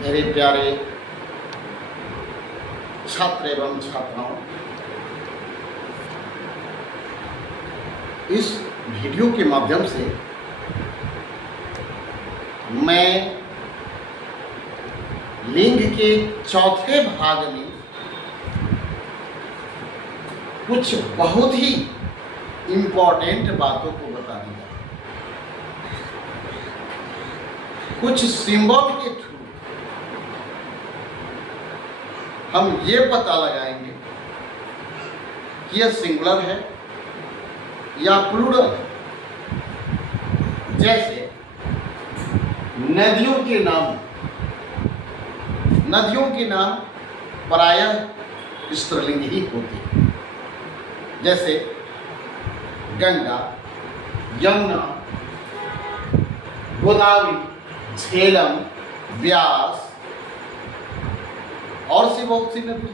मेरे प्यारे छात्र एवं छात्राओं, इस वीडियो के माध्यम से मैं लिंग के चौथे भाग में कुछ बहुत ही इम्पोर्टेंट बातों को बता दूंगा। कुछ सिंबल के थ्रू हम ये पता लगाएंगे कि यह सिंगुलर है या प्लूरल है। जैसे नदियों के नाम प्रायः स्त्रीलिंग ही होते हैं। जैसे गंगा, यमुना, गोदावरी, झेलम, व्यास और सी बहुत सी नदी।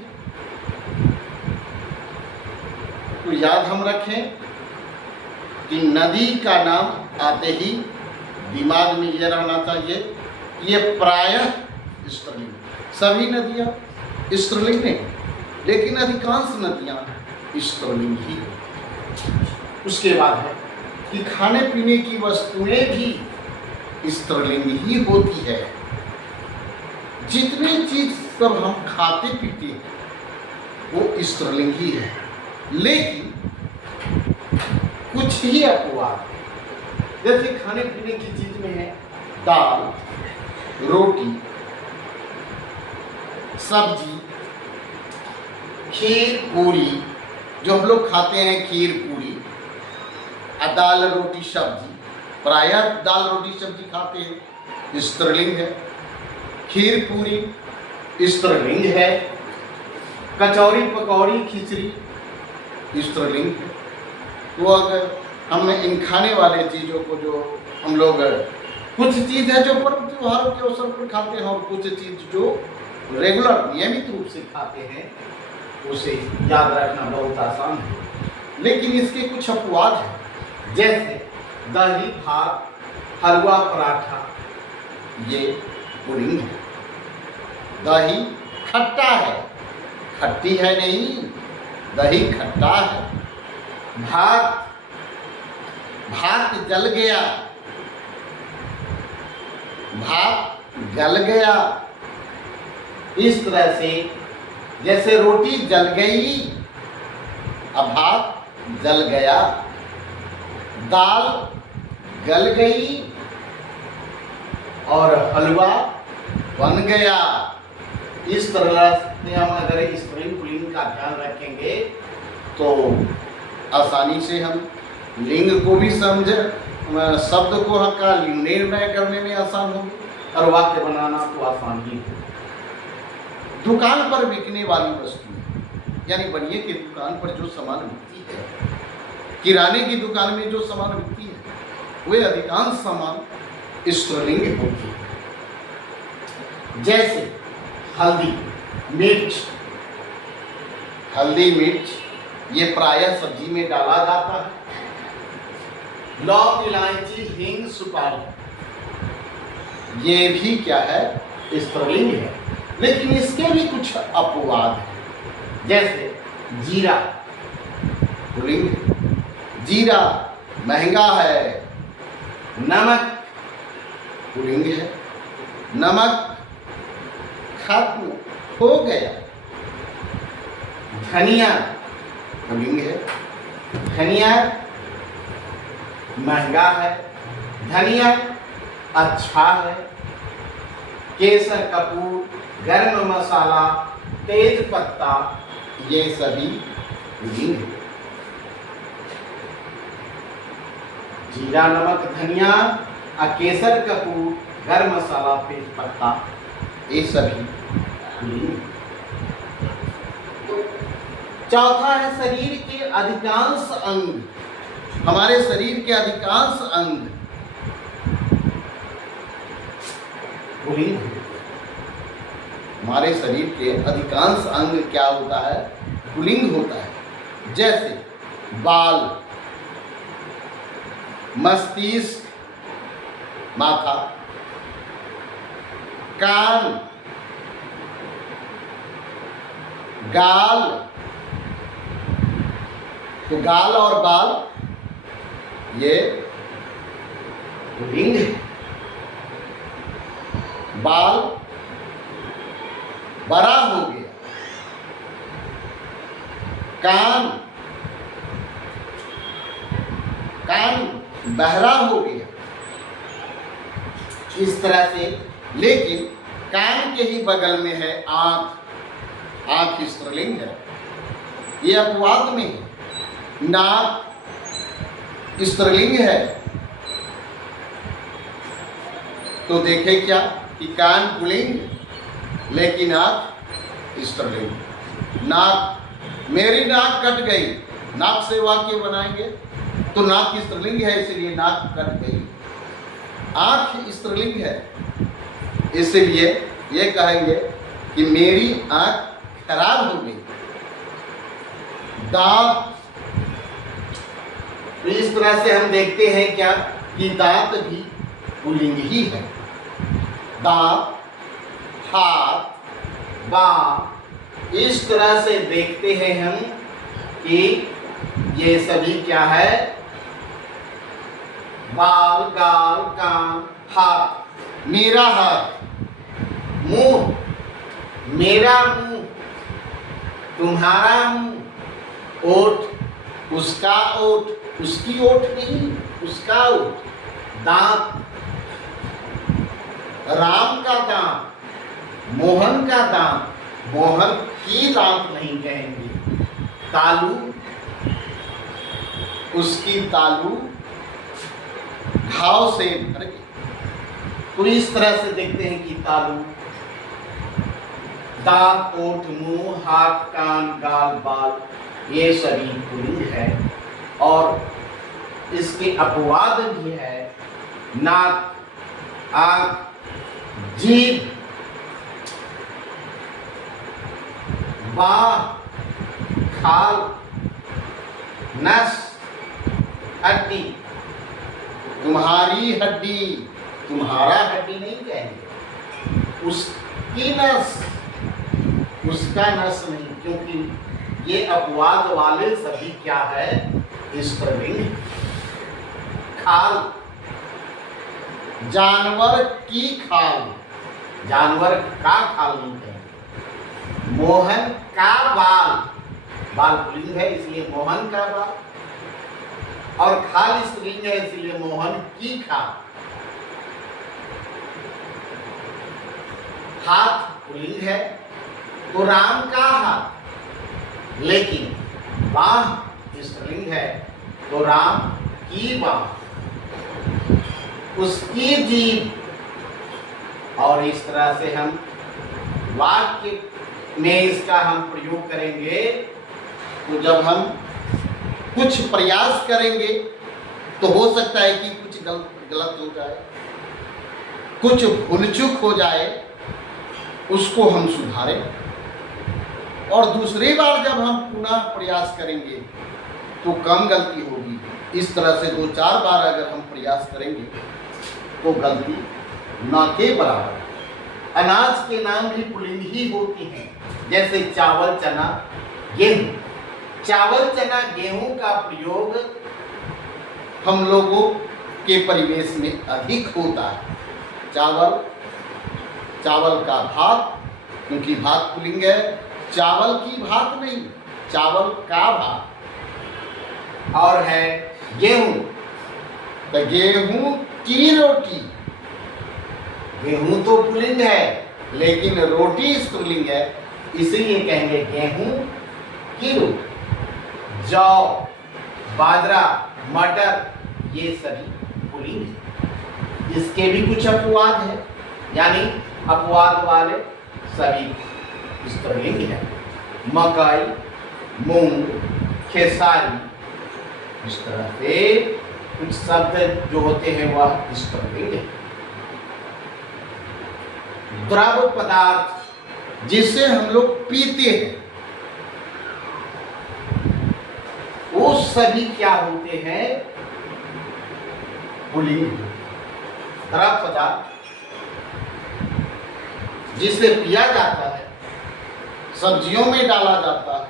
तो याद हम रखें कि नदी का नाम आते ही दिमाग में यह रहना चाहिए कि ये प्रायः स्त्रीलिंग। सभी नदियां स्त्रीलिंग नहीं, लेकिन अधिकांश नदियां स्त्रीलिंग ही है। उसके बाद है कि खाने पीने की वस्तुएं भी स्त्रीलिंग ही होती है। जितनी चीज सब हम खाते पीते हैं वो स्त्रीलिंग ही है, लेकिन कुछ ही अपवाद। जैसे खाने पीने की चीज में है दाल, रोटी, सब्जी, खीर, पूरी। जो हम लोग खाते हैं खीर पूरी, दाल रोटी सब्जी, प्रायः दाल रोटी सब्जी खाते हैं, स्त्रीलिंग है। खीर पूरी स्त्रीलिंग है। कचौरी, पकौड़ी, खिचड़ी स्त्रीलिंग है। तो अगर हम इन खाने वाले चीज़ों को जो हम लोग कुछ चीज़ है जो पर्व त्योहारों के अवसर पर खाते हैं और कुछ चीज़ जो रेगुलर नियमित रूप से खाते हैं, उसे याद रखना बहुत आसान है। लेकिन इसके कुछ अपवाद हैं। जैसे दही, भात, हलवा, पराठा, ये पुलिंग है। दही खट्टा है, खट्टी है नहीं, दही खट्टा है। भात जल गया, भात गल गया। इस तरह से जैसे रोटी जल गई, अब भात जल गया। दाल गल गई और हलवा बन गया। इस तरह से हम अगर स्त्रीलिंग पुल्लिंग का ध्यान रखेंगे तो आसानी से हम लिंग को भी समझ, शब्द को का निर्णय करने में आसान होगी और वाक्य बनाना तो आसान ही है। दुकान पर बिकने वाली वस्तु, यानी बनिए की दुकान पर जो सामान बिकती है, किराने की दुकान में जो सामान बिकती है, वे अधिकांश सामान स्त्रीलिंग होती है। जैसे हल्दी, मिर्च ये प्रायः सब्जी में डाला जाता है। लौंग, इलायची, हींग, सुपारी, ये भी क्या है, स्त्रीलिंग है। लेकिन इसके भी कुछ अपवाद हैं। जैसे जीरा पुल्लिंग, जीरा महंगा है। नमक पुल्लिंग है, नमक खत्म हो गया। धनिया पुल्लिंग है, धनिया महंगा है, धनिया अच्छा है। केसर, कपूर, गरम मसाला, तेज पत्ता, ये सभी पुल्लिंग है। जीरा, नमक, धनिया, केसर, कपूर, गरम मसाला, तेज पत्ता, ये सभी पुल्लिंग है। चौथा है शरीर के अधिकांश अंग। हमारे शरीर के अधिकांश अंग पुल्लिंग है। हमारे शरीर के अधिकांश अंग क्या होता है, पुल्लिंग होता है। जैसे बाल, मस्तिष्क, माथा, कान, गाल, तो गाल और बाल ये लिंग है। बाल बड़ा हो गया, कान, कान बहरा हो गया, इस तरह से। लेकिन कान के ही बगल में है आंख, आंख स्त्रीलिंग है, ये अपवाद में है। नाक स्त्रीलिंग है, तो देखे क्या कि कान पुल्लिंग लेकिन आंख स्त्रीलिंग। नाक, मेरी नाक कट गई, नाक से वाक्य बनाएंगे तो नाक स्त्रीलिंग है, इसलिए नाक कट गई। आंख स्त्रीलिंग है, इसलिए ये कहेंगे कि मेरी आंख खराब हो गई। दांत, तो इस तरह से हम देखते हैं क्या कि दांत भी पुल्लिंग ही है। दांत, हाथ, बाँह, इस तरह से देखते हैं हम कि ये सभी क्या है, बाल, गाल, कान, हाथ, मेरा हाथ, मुंह, मेरा मुंह, तुम्हारा मुंह, ओठ, उसका ओठ, उसकी ओठ नहीं, उसका ओठ, दांत, राम का दांत, मोहन का दांत, मोहन की दांत नहीं कहेंगे। तालू, उसकी तालू, घाव से, तो इस तरह से देखते हैं कि तालू, दांत, ओठ, मुंह, हाथ, कान, गाल, बाल, ये सभी पुल्लिंग है। और इसके अपवाद भी है, नाक, आंख, जीभ, बाह, खाल, नस, हड्डी, तुम्हारी हड्डी, तुम्हारा हड्डी नहीं कहेंगे, उसकी नस, उसका नस नहीं, क्योंकि ये अपवाद वाले सभी क्या है, स्त्रीलिंग। खाल, जानवर की खाल, जानवर का खाल नहीं कहेंगे। मोहन का बाल, बाल पुल्लिंग है इसलिए मोहन का बाल, और खाल स्त्रीलिंग है इसलिए मोहन की खाल। हाथ पुल्लिंग है तो राम का हाथ, लेकिन बाह स्त्रीलिंग है तो राम की बाह, उसकी जीभ। और इस तरह से हम वाक्य में इसका हम प्रयोग करेंगे, तो जब हम कुछ प्रयास करेंगे तो हो सकता है कि कुछ गलत हो जाए, कुछ भूल चूक हो जाए, उसको हम सुधारें, और दूसरी बार जब हम पुनः प्रयास करेंगे तो कम गलती होगी। इस तरह से 2-4 बार अगर हम प्रयास करेंगे तो गलती न के बराबर। अनाज के नाम भी पुल्लिंग ही होती हैं, जैसे चावल, चना, गेहूं। चावल, चना, गेहूं का प्रयोग हम लोगों के परिवेश में अधिक होता है। चावल, चावल का भात, क्योंकि भात पुल्लिंग है, चावल की भात नहीं, चावल का भात। और है गेहूं, तो गेहूं की रोटी, गेहूं तो पुल्लिंग है लेकिन रोटी स्त्रीलिंग है, इसीलिए कहेंगे गेहूं की रोटी। जौ, बाजरा, मटर, ये सभी पुल्लिंग है। इसके भी कुछ अपवाद है, यानी अपवाद वाले सभी स्त्रीलिंग है। मकई, मूंग, खेसारी, इस तरह से कुछ शब्द जो होते हैं वह स्त्रीलिंग है। द्रव पदार्थ जिसे हम लोग पीते हैं, वो सभी क्या होते हैं, पुल्लिंग। द्रव पदार्थ जिसे पिया जाता है, सब्जियों में डाला जाता है,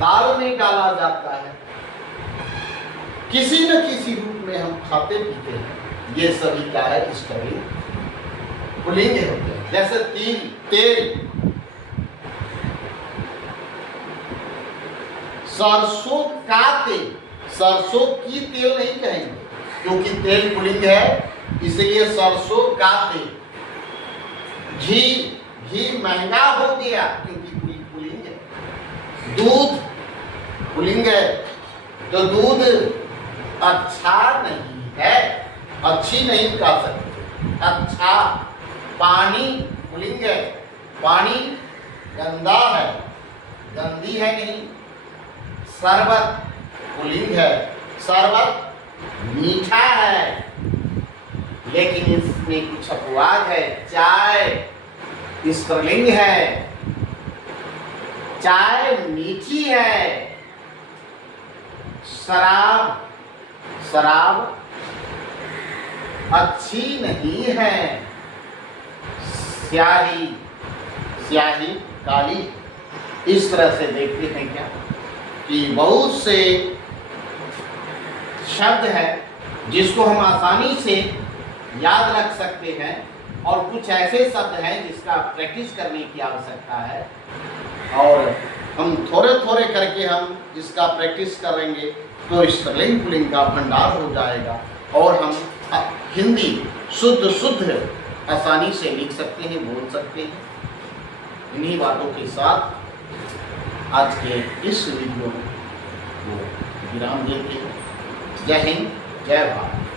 दाल में डाला जाता है, किसी न किसी रूप में हम खाते पीते हैं। ये सभी क्या है? स्त्रीलिंग पुल्लिंग होते हैं। जैसे तेल, सरसों का तेल, सरसों की तेल नहीं कहेंगे क्योंकि तेल पुल्लिंग है, इसलिए सरसों का तेल। घी महंगा हो गया क्योंकि पुल्लिंग है। दूध पुल्लिंग है तो दूध अच्छा नहीं है, अच्छी नहीं कह सकते, अच्छा। पानी पुल्लिंग है, पानी गंदा है, गंदी है नहीं। शरबत पुल्लिंग है, शरबत मीठा है, लेकिन इसमें कुछ अपवाद है। चाय स्त्रीलिंग है, चाय मीठी है। शराब अच्छी नहीं है। स्याही काली। इस तरह से देखते हैं क्या कि बहुत से शब्द है जिसको हम आसानी से याद रख सकते हैं और कुछ ऐसे शब्द हैं जिसका प्रैक्टिस करने की आवश्यकता है, और हम थोड़े थोड़े करके हम इसका प्रैक्टिस करेंगे तो स्त्रीलिंग पुल्लिंग का भंडार हो जाएगा और हम हिंदी शुद्ध आसानी से लिख सकते हैं, बोल सकते हैं। इन्हीं बातों के साथ आज के इस वीडियो को विराम देते हैं। जय हिंद, जय भारत।